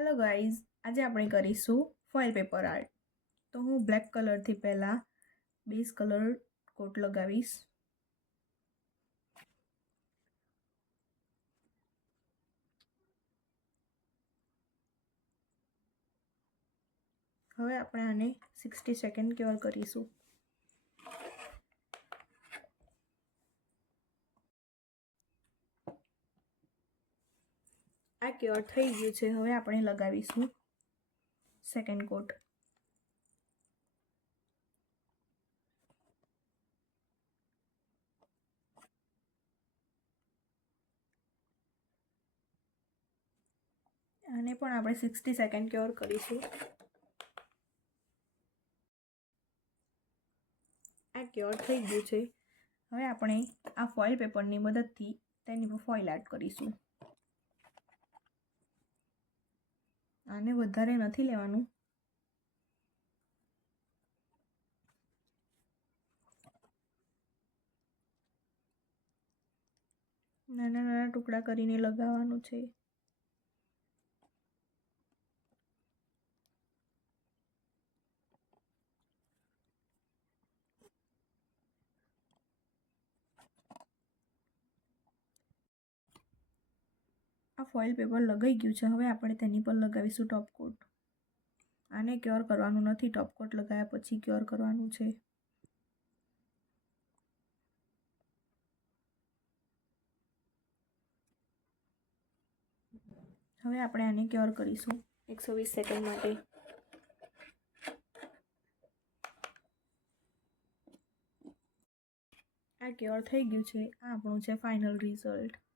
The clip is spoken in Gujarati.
હેલો ગાઈઝ, આજે આપણે કરીશું ફોઇલ પેપર આર્ટ. તો હું બ્લેક કલરથી પહેલાં બેઝ કલર કોટ લગાવીશ. હવે આપણે આને 60 સેકન્ડ ક્યોર કરીશું. આ ક્યોર થઈ ગયું છે. હવે આપણે લગાવીશું સેકન્ડ કોટ. આને પણ આપણે 60 સેકન્ડ ક્યોર કરીશું. આ ક્યોર થઈ ગયું છે. હવે આપણે આ ફોઇલ પેપરની મદદથી તેની પર ફોઇલ આર્ટ કરીશું. આને વધારે નથી લેવાનું. નાના નાના ટુકડા કરીને લગાવવાનું છે. આ ફોઇલ પેપર લગાઈ ગયું છે. હવે આપણે તેની પર લગાવીશું ટોપ કોટ. આને ક્યોર કરવાનું નથી, ટોપ કોટ લગાવ્યા પછી ક્યોર કરવાનું છે. હવે આપણે આને ક્યોર કરીશું 120 સેકન્ડ માટે. આ ક્યોર થઈ ગયું છે. આ આપણું છે ફાઇનલ રિઝલ્ટ.